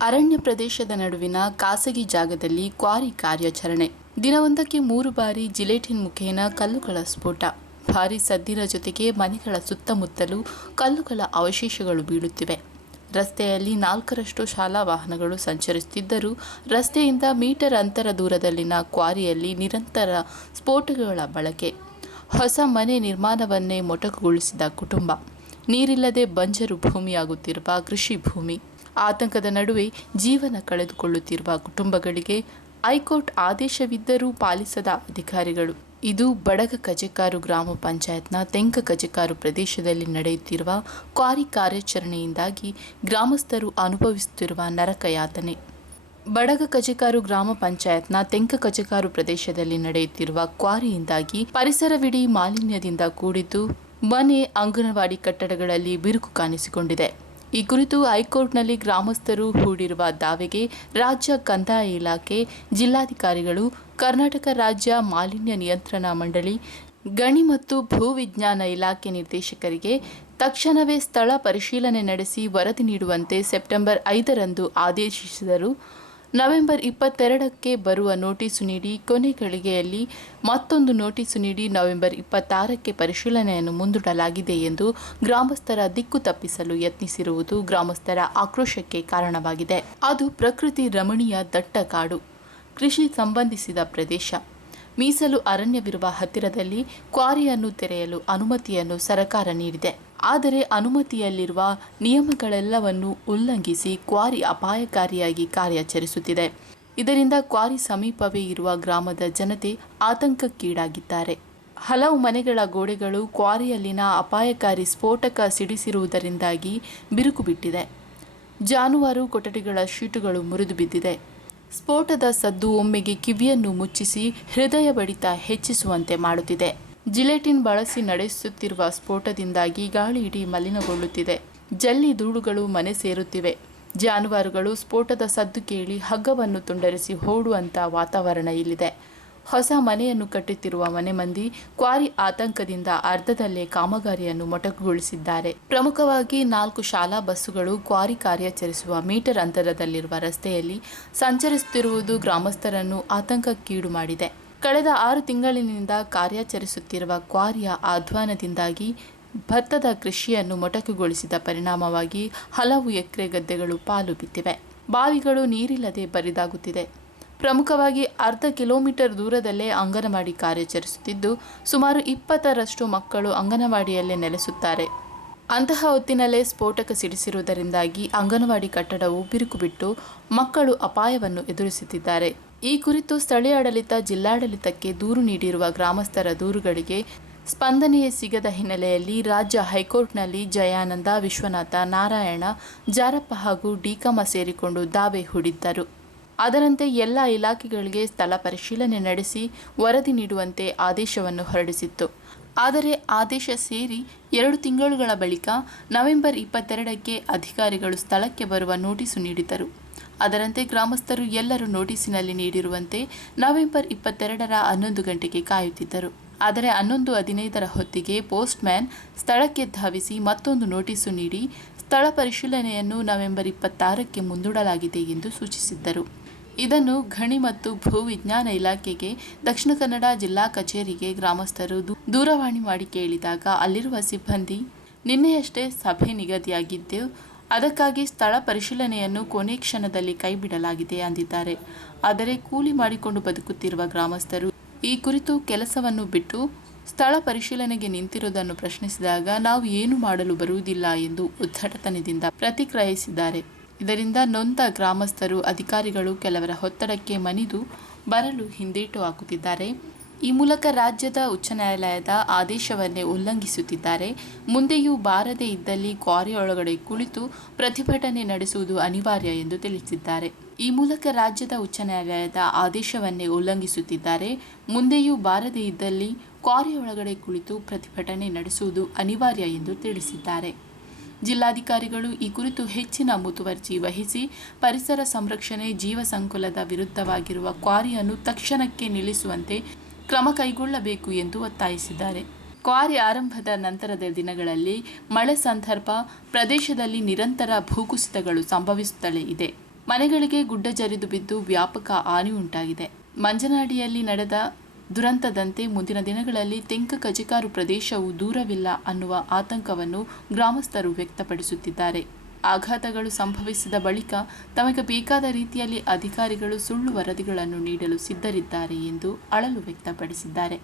ಅರಣ್ಯ ಪ್ರದೇಶದ ನಡುವಿನ ಖಾಸಗಿ ಜಾಗದಲ್ಲಿ ಕ್ವಾರಿ ಕಾರ್ಯಾಚರಣೆ. ದಿನವೊಂದಕ್ಕೆ ಮೂರು ಬಾರಿ ಜಿಲೆಟಿನ್ ಮುಖೇನ ಕಲ್ಲುಗಳ ಸ್ಫೋಟ. ಭಾರೀ ಸದ್ದಿನ ಜೊತೆಗೆ ಮನೆಗಳ ಸುತ್ತಮುತ್ತಲೂ ಕಲ್ಲುಗಳ ಅವಶೇಷಗಳು ಬೀಳುತ್ತಿವೆ. ರಸ್ತೆಯಲ್ಲಿ ನಾಲ್ಕರಷ್ಟು ಶಾಲಾ ವಾಹನಗಳು ಸಂಚರಿಸುತ್ತಿದ್ದರೂ ರಸ್ತೆಯಿಂದ ಮೀಟರ್ ಅಂತರ ದೂರದಲ್ಲಿನ ಕ್ವಾರಿಯಲ್ಲಿ ನಿರಂತರ ಸ್ಫೋಟಗಳ ಬಳಕೆ. ಹೊಸ ಮನೆ ನಿರ್ಮಾಣವನ್ನೇ ಮೊಟಕುಗೊಳಿಸಿದ ಕುಟುಂಬ. ನೀರಿಲ್ಲದೆ ಬಂಜರು ಭೂಮಿಯಾಗುತ್ತಿರುವ ಕೃಷಿ ಭೂಮಿ. ಆತಂಕದ ನಡುವೆ ಜೀವನ ಕಳೆದುಕೊಳ್ಳುತ್ತಿರುವ ಕುಟುಂಬಗಳಿಗೆ ಹೈಕೋರ್ಟ್ ಆದೇಶವಿದ್ದರೂ ಪಾಲಿಸದ ಅಧಿಕಾರಿಗಳು. ಇದು ಬಡಗ ಕಜೆಕಾರು ಗ್ರಾಮ ಪಂಚಾಯತ್ನ ತೆಂಕ ಕಜೆಕಾರು ಪ್ರದೇಶದಲ್ಲಿ ನಡೆಯುತ್ತಿರುವ ಕ್ವಾರಿ ಕಾರ್ಯಾಚರಣೆಯಿಂದಾಗಿ ಗ್ರಾಮಸ್ಥರು ಅನುಭವಿಸುತ್ತಿರುವ ನರಕ ಯಾತನೆ. ಬಡಗ ಕಜೆಕಾರು ಗ್ರಾಮ ಪಂಚಾಯತ್ನ ತೆಂಕ ಕಜೆಕಾರು ಪ್ರದೇಶದಲ್ಲಿ ನಡೆಯುತ್ತಿರುವ ಕ್ವಾರಿಯಿಂದಾಗಿ ಪರಿಸರವಿಡೀ ಮಾಲಿನ್ಯದಿಂದ ಕೂಡಿದ್ದು ಮನೆ, ಅಂಗನವಾಡಿ ಕಟ್ಟಡಗಳಲ್ಲಿ ಬಿರುಕು ಕಾಣಿಸಿಕೊಂಡಿದೆ. ಈ ಕುರಿತು ಹೈಕೋರ್ಟ್ನಲ್ಲಿ ಗ್ರಾಮಸ್ಥರು ಹೂಡಿರುವ ದಾವೆಗೆ ರಾಜ್ಯ ಕಂದಾಯ ಇಲಾಖೆ ಜಿಲ್ಲಾಧಿಕಾರಿಗಳು, ಕರ್ನಾಟಕ ರಾಜ್ಯ ಮಾಲಿನ್ಯ ನಿಯಂತ್ರಣ ಮಂಡಳಿ, ಗಣಿ ಮತ್ತು ಭೂವಿಜ್ಞಾನ ಇಲಾಖೆ ನಿರ್ದೇಶಕರಿಗೆ ತಕ್ಷಣವೇ ಸ್ಥಳ ಪರಿಶೀಲನೆ ನಡೆಸಿ ವರದಿ ನೀಡುವಂತೆ ಸೆಪ್ಟೆಂಬರ್ ಐದರಂದು ಆದೇಶಿಸಿದರು. ನವೆಂಬರ್ ಇಪ್ಪತ್ತೆರಡಕ್ಕೆ ಬರುವ ನೋಟಿಸು ನೀಡಿ ಕೊನೆ ಗಳಿಗೆಯಲ್ಲಿ ಮತ್ತೊಂದು ನೋಟಿಸು ನೀಡಿ ನವೆಂಬರ್ ಇಪ್ಪತ್ತಾರಕ್ಕೆ ಪರಿಶೀಲನೆಯನ್ನು ಮುಂದೂಡಲಾಗಿದೆ ಎಂದು ಗ್ರಾಮಸ್ಥರ ದಿಕ್ಕು ತಪ್ಪಿಸಲು ಯತ್ನಿಸಿರುವುದು ಗ್ರಾಮಸ್ಥರ ಆಕ್ರೋಶಕ್ಕೆ ಕಾರಣವಾಗಿದೆ. ಅದು ಪ್ರಕೃತಿ ರಮಣೀಯ ದಟ್ಟ ಕಾಡು. ಕೃಷಿ ಸಂಬಂಧಿಸಿದ ಪ್ರದೇಶ. ಮೀಸಲು ಅರಣ್ಯವಿರುವ ಹತ್ತಿರದಲ್ಲಿ ಕ್ವಾರಿಯನ್ನು ತೆರೆಯಲು ಅನುಮತಿಯನ್ನು ಸರ್ಕಾರ ನೀಡಿದೆ. ಆದರೆ ಅನುಮತಿಯಲ್ಲಿರುವ ನಿಯಮಗಳೆಲ್ಲವನ್ನು ಉಲ್ಲಂಘಿಸಿ ಕ್ವಾರಿ ಅಪಾಯಕಾರಿಯಾಗಿ ಕಾರ್ಯಾಚರಿಸುತ್ತಿದೆ. ಇದರಿಂದ ಕ್ವಾರಿ ಸಮೀಪವೇ ಇರುವ ಗ್ರಾಮದ ಜನತೆ ಆತಂಕಕ್ಕೀಡಾಗಿದ್ದಾರೆ. ಹಲವು ಮನೆಗಳ ಗೋಡೆಗಳು ಕ್ವಾರಿಯಲ್ಲಿನ ಅಪಾಯಕಾರಿ ಸ್ಫೋಟಕ ಸಿಡಿಸಿರುವುದರಿಂದಾಗಿ ಬಿರುಕು ಬಿಟ್ಟಿದೆ ಜಾನುವಾರು ಕೊಠಡಿಗಳ ಶೀಟುಗಳು ಮುರಿದು ಬಿದ್ದಿದೆ ಸ್ಫೋಟದ ಸದ್ದು ಒಮ್ಮೆಗೆ ಕಿವಿಯನ್ನು ಮುಚ್ಚಿಸಿ ಹೃದಯ ಬಡಿತ ಹೆಚ್ಚಿಸುವಂತೆ ಮಾಡುತ್ತಿದೆ. ಜಿಲೆಟಿನ್ ಬಳಸಿ ನಡೆಸುತ್ತಿರುವ ಸ್ಫೋಟದಿಂದಾಗಿ ಗಾಳಿ ಇಡೀ ಮಲಿನಗೊಳ್ಳುತ್ತಿದೆ. ಜಲ್ಲಿ ಧೂಳುಗಳು ಮನೆ ಸೇರುತ್ತಿವೆ. ಜಾನುವಾರುಗಳು ಸ್ಫೋಟದ ಸದ್ದು ಕೇಳಿ ಹಗ್ಗವನ್ನು ತುಂಡರಿಸಿ ಓಡುವಂಥ ವಾತಾವರಣ ಇಲ್ಲಿದೆ. ಹೊಸ ಮನೆಯನ್ನು ಕಟ್ಟುತ್ತಿರುವ ಮನೆ ಮಂದಿ ಕ್ವಾರಿ ಆತಂಕದಿಂದ ಅರ್ಧದಲ್ಲೇ ಕಾಮಗಾರಿಯನ್ನು ಮೊಟಕುಗೊಳಿಸಿದ್ದಾರೆ. ಪ್ರಮುಖವಾಗಿ ನಾಲ್ಕು ಶಾಲಾ ಬಸ್ಸುಗಳು ಕ್ವಾರಿ ಕಾರ್ಯಾಚರಿಸುವ ಮೀಟರ್ ಅಂತರದಲ್ಲಿರುವ ರಸ್ತೆಯಲ್ಲಿ ಸಂಚರಿಸುತ್ತಿರುವುದು ಗ್ರಾಮಸ್ಥರನ್ನು ಆತಂಕಕ್ಕೀಡು ಮಾಡಿದೆ. ಕಳೆದ ಆರು ತಿಂಗಳಿನಿಂದ ಕಾರ್ಯಾಚರಿಸುತ್ತಿರುವ ಕ್ವಾರಿಯ ಆಧ್ವಾನದಿಂದಾಗಿ ಭತ್ತದ ಕೃಷಿಯನ್ನು ಮೊಟಕುಗೊಳಿಸಿದ ಪರಿಣಾಮವಾಗಿ ಹಲವು ಎಕರೆ ಗದ್ದೆಗಳು ಪಾಲು ಬಿದ್ದಿವೆ. ಬಾವಿಗಳು ನೀರಿಲ್ಲದೆ ಬರಿದಾಗುತ್ತಿದೆ. ಪ್ರಮುಖವಾಗಿ ಅರ್ಧ ಕಿಲೋಮೀಟರ್ ದೂರದಲ್ಲೇ ಅಂಗನವಾಡಿ ಕಾರ್ಯಾಚರಿಸುತ್ತಿದ್ದು, ಸುಮಾರು ಇಪ್ಪತ್ತರಷ್ಟು ಮಕ್ಕಳು ಅಂಗನವಾಡಿಯಲ್ಲೇ ನೆಲೆಸುತ್ತಾರೆ. ಅಂತಹ ಹೊತ್ತಿನಲ್ಲೇ ಸ್ಫೋಟಕ ಸಿಡಿಸಿರುವುದರಿಂದಾಗಿ ಅಂಗನವಾಡಿ ಕಟ್ಟಡವು ಬಿರುಕು ಬಿಟ್ಟು ಮಕ್ಕಳು ಅಪಾಯವನ್ನು ಎದುರಿಸುತ್ತಿದ್ದಾರೆ. ಈ ಕುರಿತು ಸ್ಥಳೀಯ ಆಡಳಿತ ಜಿಲ್ಲಾಡಳಿತಕ್ಕೆ ದೂರು ನೀಡಿರುವ ಗ್ರಾಮಸ್ಥರ ದೂರುಗಳಿಗೆ ಸ್ಪಂದನೆಯೇ ಸಿಗದ ಹಿನ್ನೆಲೆಯಲ್ಲಿ ರಾಜ್ಯ ಹೈಕೋರ್ಟ್ನಲ್ಲಿ ಜಯಾನಂದ, ವಿಶ್ವನಾಥ, ನಾರಾಯಣ, ಜಾರಪ್ಪ ಹಾಗೂ ಡಿಕಮ ಸೇರಿಕೊಂಡು ದಾವೆ ಹೂಡಿದ್ದರು. ಅದರಂತೆ ಎಲ್ಲ ಇಲಾಖೆಗಳಿಗೆ ಸ್ಥಳ ಪರಿಶೀಲನೆ ನಡೆಸಿ ವರದಿ ನೀಡುವಂತೆ ಆದೇಶವನ್ನು ಹೊರಡಿಸಿತ್ತು. ಆದರೆ ಆದೇಶ ಸೇರಿ ಎರಡು ತಿಂಗಳುಗಳ ಬಳಿಕ ನವೆಂಬರ್ ಇಪ್ಪತ್ತೆರಡಕ್ಕೆ ಅಧಿಕಾರಿಗಳು ಸ್ಥಳಕ್ಕೆ ಬರುವ ನೋಟಿಸು ನೀಡಿದರು ಅದರಂತೆ ಗ್ರಾಮಸ್ಥರು ಎಲ್ಲರೂ ನೋಟಿಸಿನಲ್ಲಿ ನೀಡಿರುವಂತೆ ನವೆಂಬರ್ ಇಪ್ಪತ್ತೆರಡರ ಹನ್ನೊಂದು ಗಂಟೆಗೆ ಕಾಯುತ್ತಿದ್ದರು. ಆದರೆ ಹನ್ನೊಂದು ಹದಿನೈದರ ಹೊತ್ತಿಗೆ ಪೋಸ್ಟ್ಮ್ಯಾನ್ ಸ್ಥಳಕ್ಕೆ ಧಾವಿಸಿ ಮತ್ತೊಂದು ನೋಟಿಸು ನೀಡಿ ಸ್ಥಳ ಪರಿಶೀಲನೆಯನ್ನು ನವೆಂಬರ್ ಇಪ್ಪತ್ತಾರಕ್ಕೆ ಮುಂದೂಡಲಾಗಿದೆ ಎಂದು ಸೂಚಿಸಿದ್ದರು. ಇದನ್ನು ಗಣಿ ಮತ್ತು ಭೂವಿಜ್ಞಾನ ಇಲಾಖೆಗೆ, ದಕ್ಷಿಣ ಕನ್ನಡ ಜಿಲ್ಲಾ ಕಚೇರಿಗೆ ಗ್ರಾಮಸ್ಥರು ದೂರವಾಣಿ ಮಾಡಿ ಕೇಳಿದಾಗ ಅಲ್ಲಿರುವ ಸಿಬ್ಬಂದಿ, ನಿನ್ನೆಯಷ್ಟೇ ಸಭೆ ನಿಗದಿಯಾಗಿದ್ದು ಅದಕ್ಕಾಗಿ ಸ್ಥಳ ಪರಿಶೀಲನೆಯನ್ನು ಕೊನೆ ಕ್ಷಣದಲ್ಲಿ ಕೈಬಿಡಲಾಗಿದೆ ಅಂದಿದ್ದಾರೆ. ಆದರೆ ಕೂಲಿ ಮಾಡಿಕೊಂಡು ಬದುಕುತ್ತಿರುವ ಗ್ರಾಮಸ್ಥರು ಈ ಕುರಿತು ಕೆಲಸವನ್ನು ಬಿಟ್ಟು ಸ್ಥಳ ಪರಿಶೀಲನೆಗೆ ನಿಂತಿರುವುದನ್ನು ಪ್ರಶ್ನಿಸಿದಾಗ ನಾವು ಏನು ಮಾಡಲು ಬರುವುದಿಲ್ಲ ಎಂದು ಉದ್ಧಟತನದಿಂದ ಪ್ರತಿಕ್ರಿಯಿಸಿದ್ದಾರೆ. ಇದರಿಂದ ನೊಂದ ಗ್ರಾಮಸ್ಥರು, ಅಧಿಕಾರಿಗಳು ಕೆಲವರ ಒತ್ತಡಕ್ಕೆ ಮಣಿದು ಬರಲು ಹಿಂದೇಟು ಹಾಕುತ್ತಿದ್ದಾರೆ. ಈ ಮೂಲಕ ರಾಜ್ಯದ ಉಚ್ಚ ನ್ಯಾಯಾಲಯದ ಆದೇಶವನ್ನೇ ಉಲ್ಲಂಘಿಸುತ್ತಿದ್ದಾರೆ. ಮುಂದೆಯೂ ಬಾರದೇ ಇದ್ದಲ್ಲಿ ಕ್ವಾರಿಯೊಳಗಡೆ ಕುಳಿತು ಪ್ರತಿಭಟನೆ ನಡೆಸುವುದು ಅನಿವಾರ್ಯ ಎಂದು ತಿಳಿಸಿದ್ದಾರೆ. ಈ ಮೂಲಕ ರಾಜ್ಯದ ಉಚ್ಚ ನ್ಯಾಯಾಲಯದ ಆದೇಶವನ್ನೇ ಉಲ್ಲಂಘಿಸುತ್ತಿದ್ದಾರೆ. ಮುಂದೆಯೂ ಬಾರದೇ ಇದ್ದಲ್ಲಿ ಕ್ವಾರಿಯೊಳಗಡೆ ಕುಳಿತು ಪ್ರತಿಭಟನೆ ನಡೆಸುವುದು ಅನಿವಾರ್ಯ ಎಂದು ತಿಳಿಸಿದ್ದಾರೆ. ಜಿಲ್ಲಾಧಿಕಾರಿಗಳು ಈ ಕುರಿತು ಹೆಚ್ಚಿನ ಮುತುವರ್ಜಿ ವಹಿಸಿ, ಪರಿಸರ ಸಂರಕ್ಷಣೆ ಜೀವ ಸಂಕುಲದ ವಿರುದ್ಧವಾಗಿರುವ ಕ್ವಾರಿಯನ್ನು ತಕ್ಷಣಕ್ಕೆ ನಿಲ್ಲಿಸುವಂತೆ ಕ್ರಮ ಕೈಗೊಳ್ಳಬೇಕು ಎಂದು ಒತ್ತಾಯಿಸಿದ್ದಾರೆ. ಕ್ವಾರಿ ಆರಂಭದ ನಂತರದ ದಿನಗಳಲ್ಲಿ ಮಳೆ ಸಂದರ್ಭ, ಪ್ರದೇಶದಲ್ಲಿ ನಿರಂತರ ಭೂಕುಸಿತಗಳು ಸಂಭವಿಸುತ್ತಲೇ ಇದೆ. ಮನೆಗಳಿಗೆ ಗುಡ್ಡ ಜರಿದು ಬಿದ್ದು ವ್ಯಾಪಕ ಹಾನಿ ಉಂಟಾಗಿದೆ. ಮಂಜನಾಡಿಯಲ್ಲಿ ನಡೆದ ದುರಂತದಂತೆ ಮುಂದಿನ ದಿನಗಳಲ್ಲಿ ತೆಂಕ ಕಜಿಕಾರು ಪ್ರದೇಶವು ದೂರವಿಲ್ಲ ಅನ್ನುವ ಆತಂಕವನ್ನು ಗ್ರಾಮಸ್ಥರು ವ್ಯಕ್ತಪಡಿಸುತ್ತಿದ್ದಾರೆ. ಆಘಾತಗಳು ಸಂಭವಿಸಿದ ಬಳಿಕ ತಮಗೆ ಬೇಕಾದ ರೀತಿಯಲ್ಲಿ ಅಧಿಕಾರಿಗಳು ಸುಳ್ಳು ವರದಿಗಳನ್ನು ನೀಡಲು ಸಿದ್ಧರಿದ್ದಾರೆ ಎಂದು ಅಳಲು ವ್ಯಕ್ತಪಡಿಸಿದ್ದಾರೆ.